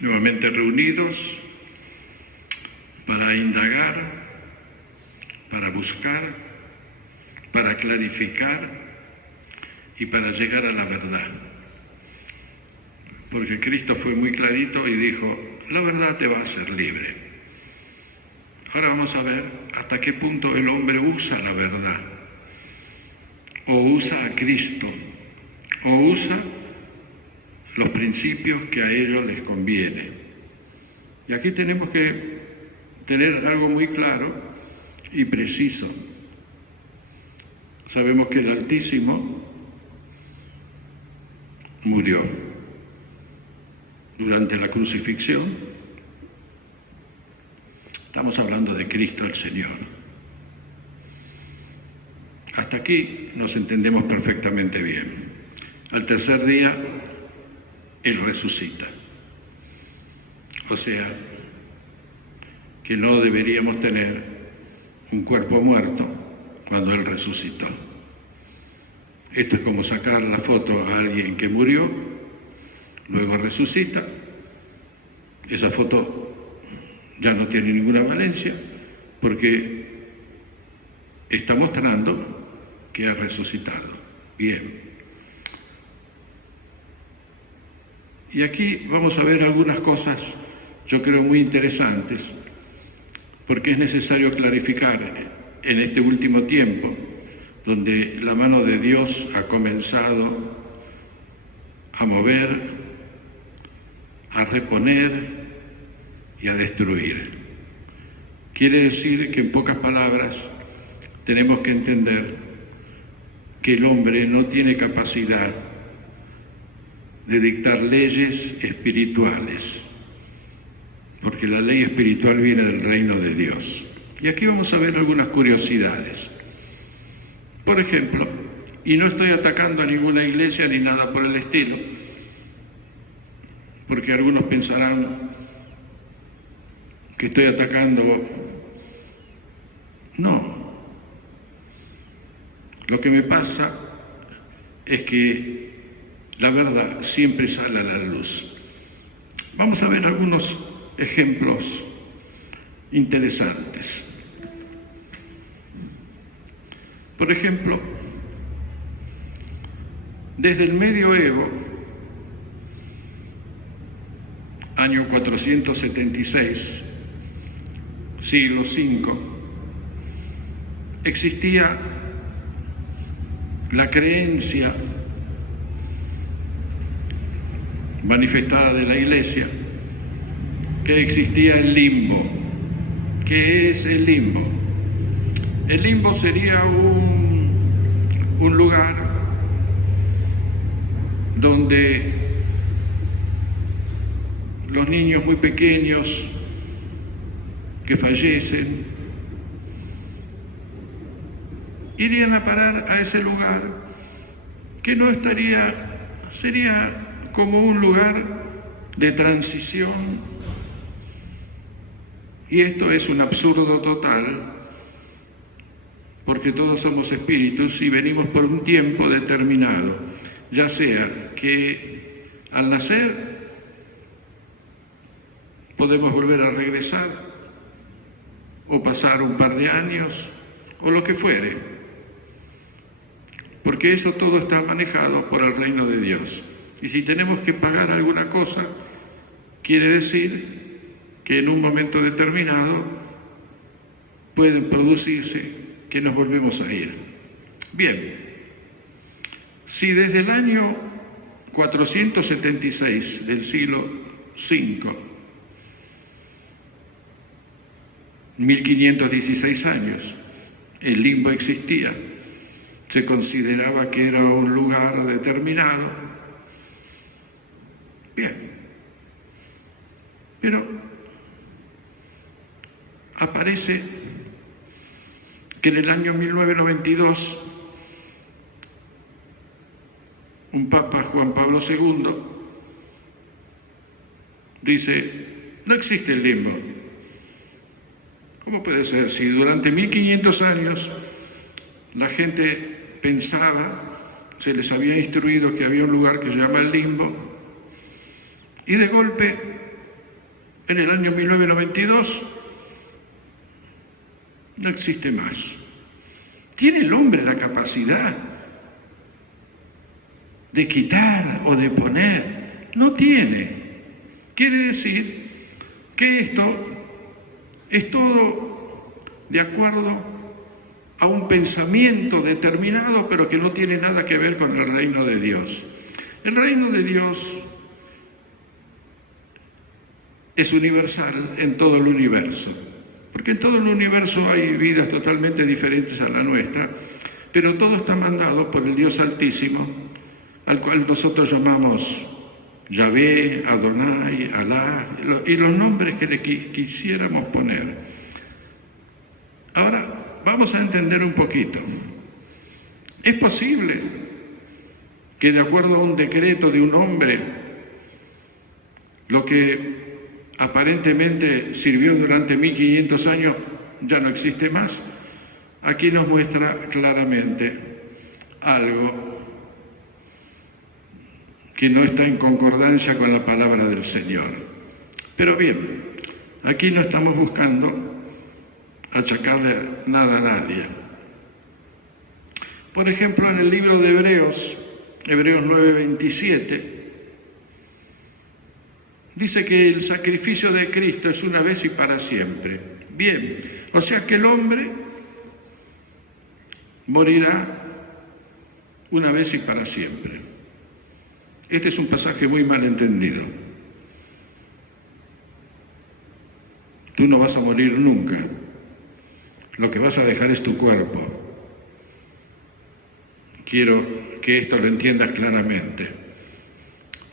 nuevamente reunidos para indagar, para buscar, para clarificar y para llegar a la verdad. Porque Cristo fue muy clarito y dijo, la verdad te va a hacer libre. Ahora vamos a ver hasta qué punto el hombre usa la verdad, o usa a Cristo, o usa los principios que a ellos les conviene. Y aquí tenemos que tener algo muy claro y preciso. Sabemos que el Altísimo murió durante la crucifixión. Estamos hablando de Cristo el Señor. Hasta aquí nos entendemos perfectamente bien. Al tercer día, Él resucita. O sea, que no deberíamos tener un cuerpo muerto cuando Él resucitó. Esto es como sacar la foto a alguien que murió, luego resucita. Esa foto ya no tiene ninguna valencia porque está mostrando que ha resucitado. Bien. Y aquí vamos a ver algunas cosas, yo creo, muy interesantes, porque es necesario clarificar en este último tiempo, donde la mano de Dios ha comenzado a mover, a reponer y a destruir. Quiere decir que, en pocas palabras, tenemos que entender que el hombre no tiene capacidad de dictar leyes espirituales, porque la ley espiritual viene del reino de Dios. Y aquí vamos a ver algunas curiosidades. Por ejemplo, y no estoy atacando a ninguna iglesia ni nada por el estilo, porque algunos pensarán que estoy atacando. No. Lo que me pasa es que la verdad siempre sale a la luz. Vamos a ver algunos ejemplos interesantes. Por ejemplo, desde el medioevo, año 476, siglo V, existía la creencia manifestada de la Iglesia que existía el limbo. ¿Qué es el limbo? El limbo sería un lugar donde los niños muy pequeños que fallecen irían a parar a ese lugar que no sería como un lugar de transición. Y esto es un absurdo total, porque todos somos espíritus y venimos por un tiempo determinado, ya sea que al nacer podemos volver a regresar, o pasar un par de años, o lo que fuere, porque eso todo está manejado por el reino de Dios. Y si tenemos que pagar alguna cosa, quiere decir que en un momento determinado pueden producirse que nos volvemos a ir. Bien, si desde el año 476 del siglo V, 1516 años, el limbo existía, se consideraba que era un lugar determinado. Bien, pero aparece que en el año 1992 un Papa, Juan Pablo II, dice, no existe el limbo. ¿Cómo puede ser? Si durante 1500 años la gente pensaba, se les había instruido que había un lugar que se llama el limbo, y de golpe en el año 1992 no existe más. ¿Tiene el hombre la capacidad de quitar o de poner? No tiene. Quiere decir que esto es todo de acuerdo a un pensamiento determinado, pero que no tiene nada que ver con el reino de Dios. El reino de Dios es universal en todo el universo, porque en todo el universo hay vidas totalmente diferentes a la nuestra, pero todo está mandado por el Dios Altísimo, al cual nosotros llamamos Yahvé, Adonai, Alá, y los nombres que le quisiéramos poner. Ahora, vamos a entender un poquito. Es posible que de acuerdo a un decreto de un hombre, lo que aparentemente sirvió durante 1500 años ya no existe más. Aquí nos muestra claramente algo que no está en concordancia con la palabra del Señor. Pero bien, aquí no estamos buscando achacarle nada a nadie. Por ejemplo, en el libro de Hebreos 9:27, dice que el sacrificio de Cristo es una vez y para siempre. Bien, o sea que el hombre morirá una vez y para siempre. Este es un pasaje muy mal entendido. Tú no vas a morir nunca. Lo que vas a dejar es tu cuerpo. Quiero que esto lo entiendas claramente.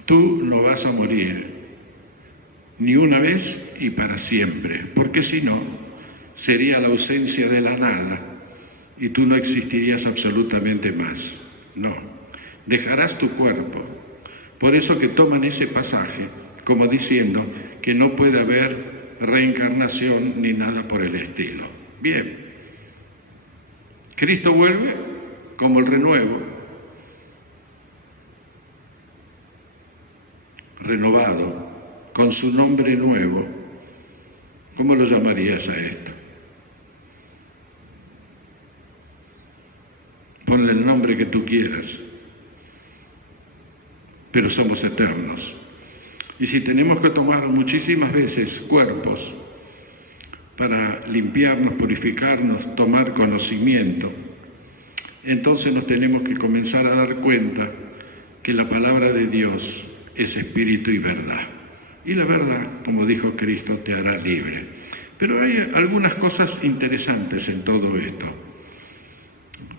Tú no vas a morir ni una vez y para siempre, porque si no, sería la ausencia de la nada y tú no existirías absolutamente más. No, dejarás tu cuerpo. Por eso que toman ese pasaje como diciendo que no puede haber reencarnación ni nada por el estilo. Bien, Cristo vuelve como el renovado, con su nombre nuevo. ¿Cómo lo llamarías a esto? Ponle el nombre que tú quieras, pero somos eternos. Y si tenemos que tomar muchísimas veces cuerpos para limpiarnos, purificarnos, tomar conocimiento, entonces nos tenemos que comenzar a dar cuenta que la palabra de Dios es espíritu y verdad. Y la verdad, como dijo Cristo, te hará libre. Pero hay algunas cosas interesantes en todo esto.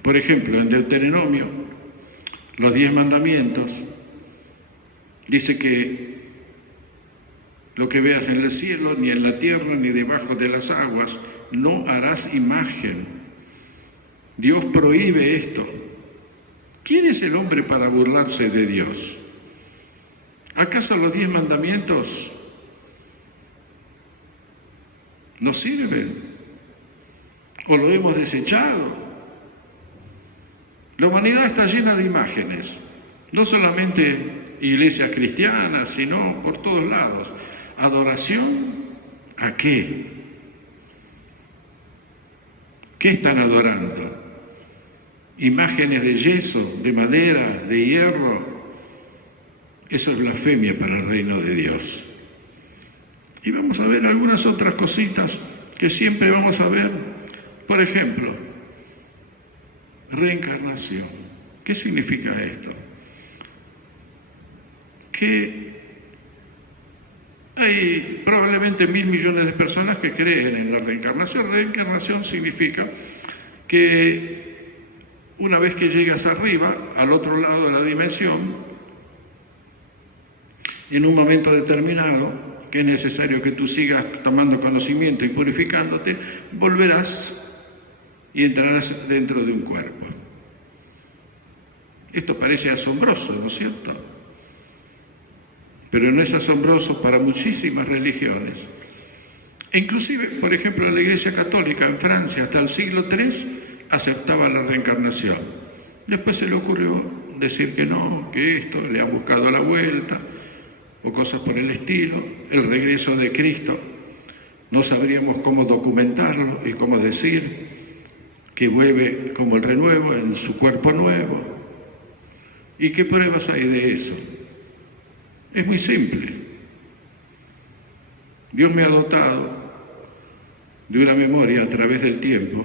Por ejemplo, en Deuteronomio, los 10 mandamientos, dice que lo que veas en el cielo, ni en la tierra, ni debajo de las aguas, no harás imagen. Dios prohíbe esto. ¿Quién es el hombre para burlarse de Dios? ¿Acaso los 10 mandamientos nos sirven? ¿O lo hemos desechado? La humanidad está llena de imágenes, no solamente iglesias cristianas, sino por todos lados. ¿Adoración a qué? ¿Qué están adorando? Imágenes de yeso, de madera, de hierro. Eso es blasfemia para el reino de Dios. Y vamos a ver algunas otras cositas que siempre vamos a ver. Por ejemplo, reencarnación. ¿Qué significa esto? Que hay probablemente 1.000 millones de personas que creen en la reencarnación. Reencarnación significa que una vez que llegas arriba, al otro lado de la dimensión, en un momento determinado, que es necesario que tú sigas tomando conocimiento y purificándote, volverás y entrarás dentro de un cuerpo. Esto parece asombroso, ¿no es cierto? Pero no es asombroso para muchísimas religiones. E inclusive, por ejemplo, la Iglesia Católica en Francia hasta el siglo III aceptaba la reencarnación. Después se le ocurrió decir que no, que esto, le han buscado la vuelta. o cosas por el estilo, el regreso de Cristo. No sabríamos cómo documentarlo y cómo decir que vuelve como el renuevo en su cuerpo nuevo. ¿Y qué pruebas hay de eso? Es muy simple. Dios me ha dotado de una memoria a través del tiempo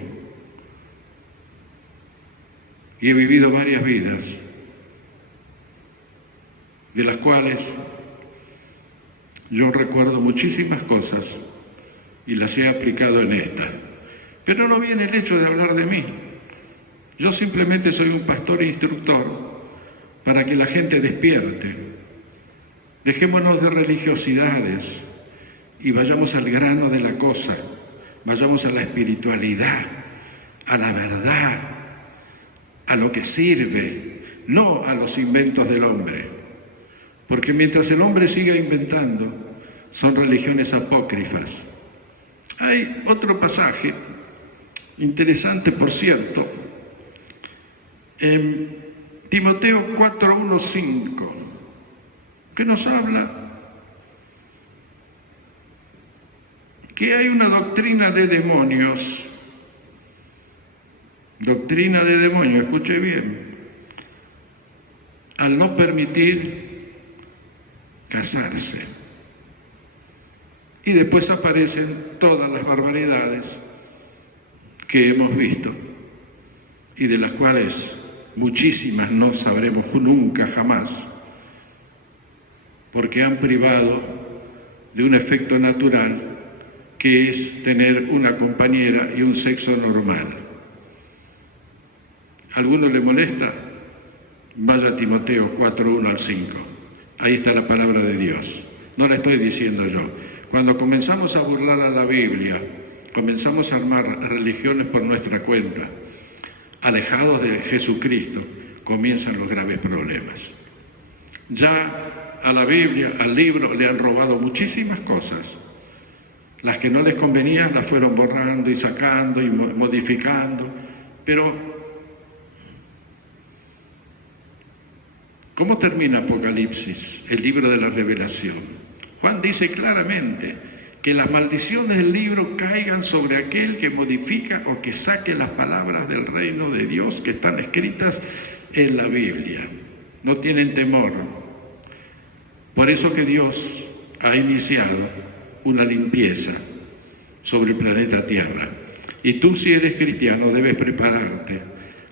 y he vivido varias vidas, de las cuales yo recuerdo muchísimas cosas y las he aplicado en esta. Pero no viene el hecho de hablar de mí. Yo simplemente soy un pastor e instructor para que la gente despierte. Dejémonos de religiosidades y vayamos al grano de la cosa, vayamos a la espiritualidad, a la verdad, a lo que sirve, no a los inventos del hombre. Porque mientras el hombre siga inventando, son religiones apócrifas. Hay otro pasaje, interesante por cierto, en Timoteo 4:1-5, que nos habla que hay una doctrina de demonios. Doctrina de demonios, escuche bien, al no permitir casarse. Y después aparecen todas las barbaridades que hemos visto y de las cuales muchísimas no sabremos nunca jamás, porque han privado de un efecto natural que es tener una compañera y un sexo normal. ¿A alguno le molesta? Vaya a Timoteo 4:1-5. Ahí está la palabra de Dios. No la estoy diciendo yo. Cuando comenzamos a burlar a la Biblia, comenzamos a armar religiones por nuestra cuenta, alejados de Jesucristo, comienzan los graves problemas. Ya a la Biblia, al libro, le han robado muchísimas cosas. Las que no les convenían las fueron borrando y sacando y modificando, pero ¿cómo termina Apocalipsis, el libro de la revelación? Juan dice claramente que las maldiciones del libro caigan sobre aquel que modifica o que saque las palabras del reino de Dios que están escritas en la Biblia. No tienen temor. Por eso que Dios ha iniciado una limpieza sobre el planeta Tierra. Y tú, si eres cristiano, debes prepararte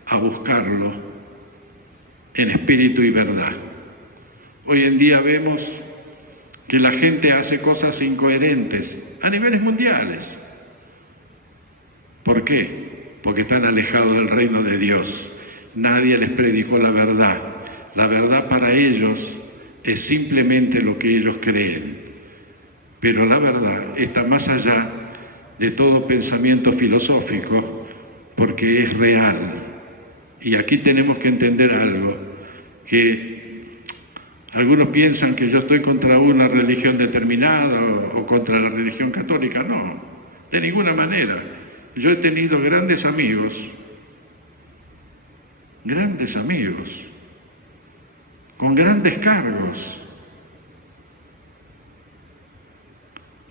a buscarlo en espíritu y verdad. Hoy en día vemos que la gente hace cosas incoherentes a niveles mundiales. ¿Por qué? Porque están alejados del reino de Dios. Nadie les predicó la verdad. La verdad para ellos es simplemente lo que ellos creen. Pero la verdad está más allá de todo pensamiento filosófico, porque es real. Y aquí tenemos que entender algo, que algunos piensan que yo estoy contra una religión determinada o contra la religión católica. No, de ninguna manera. Yo he tenido grandes amigos, con grandes cargos,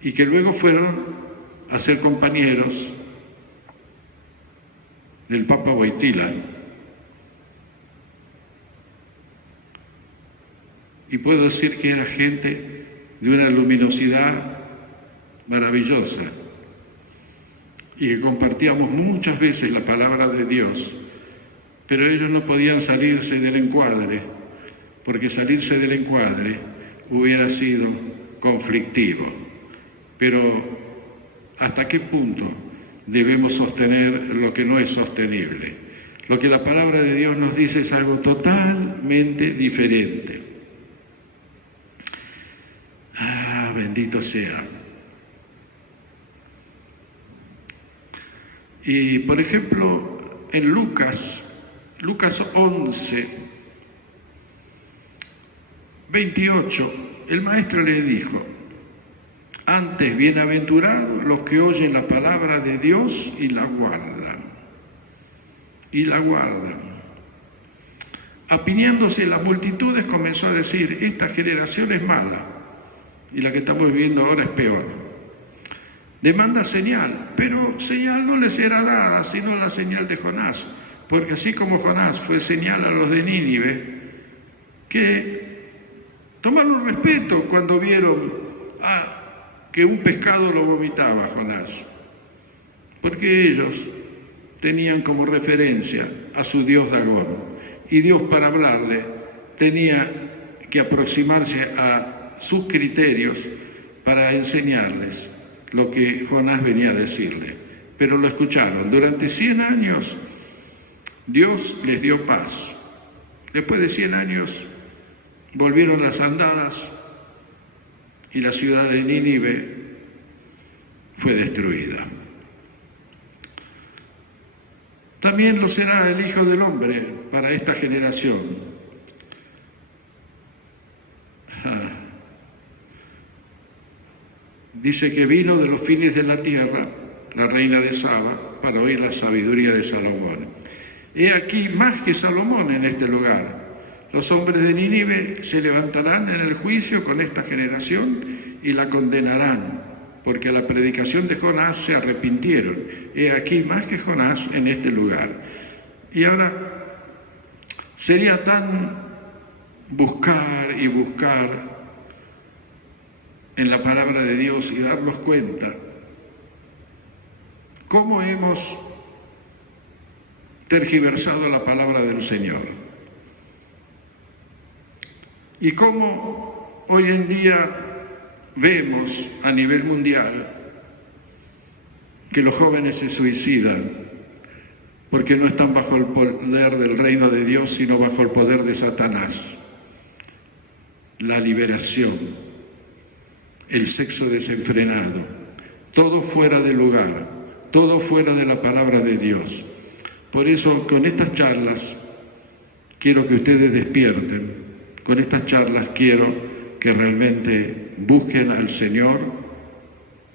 y que luego fueron a ser compañeros del Papa Wojtyla. Y puedo decir que era gente de una luminosidad maravillosa y que compartíamos muchas veces la palabra de Dios, pero ellos no podían salirse del encuadre, porque salirse del encuadre hubiera sido conflictivo. Pero ¿hasta qué punto debemos sostener lo que no es sostenible? Lo que la palabra de Dios nos dice es algo totalmente diferente. Ah, bendito sea. Y por ejemplo, en Lucas 11, 28, el maestro le dijo: antes, bienaventurados los que oyen la palabra de Dios y la guardan. Apiñándose las multitudes, comenzó a decir: esta generación es mala. y la que estamos viviendo ahora es peor. Demanda señal, pero señal no les será dada, sino la señal de Jonás, porque así como Jonás fue señal a los de Nínive, que tomaron respeto cuando vieron que un pescado lo vomitaba a Jonás, porque ellos tenían como referencia a su dios Dagón, y Dios para hablarle tenía que aproximarse a sus criterios para enseñarles lo que Jonás venía a decirle. Pero lo escucharon. Durante 100 años Dios les dio paz. Después de 100 años volvieron las andadas y la ciudad de Nínive fue destruida. También lo será el Hijo del Hombre para esta generación. Dice que vino de los fines de la tierra la reina de Saba para oír la sabiduría de Salomón. He aquí más que Salomón en este lugar. Los hombres de Nínive se levantarán en el juicio con esta generación y la condenarán, porque a la predicación de Jonás se arrepintieron. He aquí más que Jonás en este lugar. Y ahora sería tan buscar y buscar en la palabra de Dios y darnos cuenta cómo hemos tergiversado la palabra del Señor y cómo hoy en día vemos a nivel mundial que los jóvenes se suicidan porque no están bajo el poder del reino de Dios, sino bajo el poder de Satanás. La liberación, el sexo desenfrenado, todo fuera de lugar, todo fuera de la palabra de Dios. Por eso, con estas charlas, quiero que ustedes despierten. Con estas charlas quiero que realmente busquen al Señor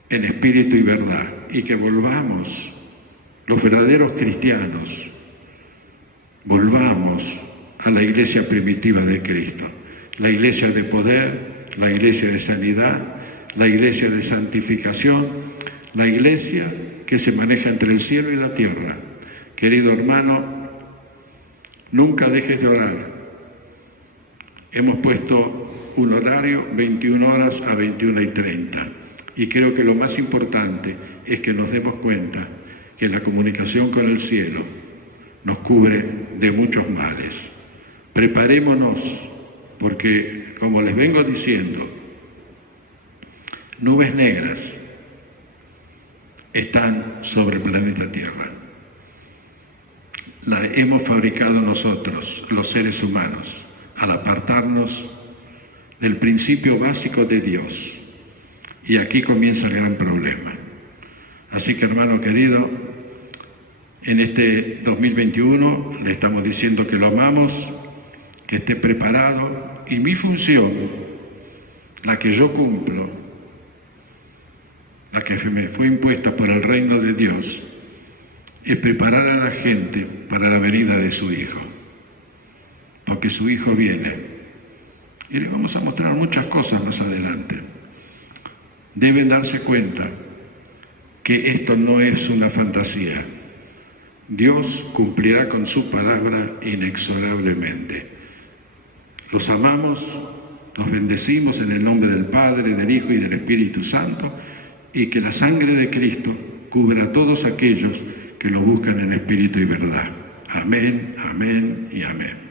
en espíritu y verdad, y que volvamos, los verdaderos cristianos, volvamos a la iglesia primitiva de Cristo, la iglesia de poder, la iglesia de sanidad, la iglesia de santificación, la iglesia que se maneja entre el cielo y la tierra. Querido hermano, nunca dejes de orar. Hemos puesto un horario, 21 horas a 21:30, y creo que lo más importante es que nos demos cuenta que la comunicación con el cielo nos cubre de muchos males. Preparémonos, porque, como les vengo diciendo, nubes negras están sobre el planeta Tierra. La hemos fabricado nosotros, los seres humanos, al apartarnos del principio básico de Dios. Y aquí comienza el gran problema. Así que, hermano querido, en este 2021 le estamos diciendo que lo amamos, que esté preparado, y mi función, la que yo cumplo, la que me fue impuesta por el reino de Dios, es preparar a la gente para la venida de su Hijo, porque su Hijo viene. Y le vamos a mostrar muchas cosas más adelante. Deben darse cuenta que esto no es una fantasía. Dios cumplirá con su palabra inexorablemente. Los amamos, los bendecimos en el nombre del Padre, del Hijo y del Espíritu Santo, y que la sangre de Cristo cubra a todos aquellos que lo buscan en espíritu y verdad. Amén, amén y amén.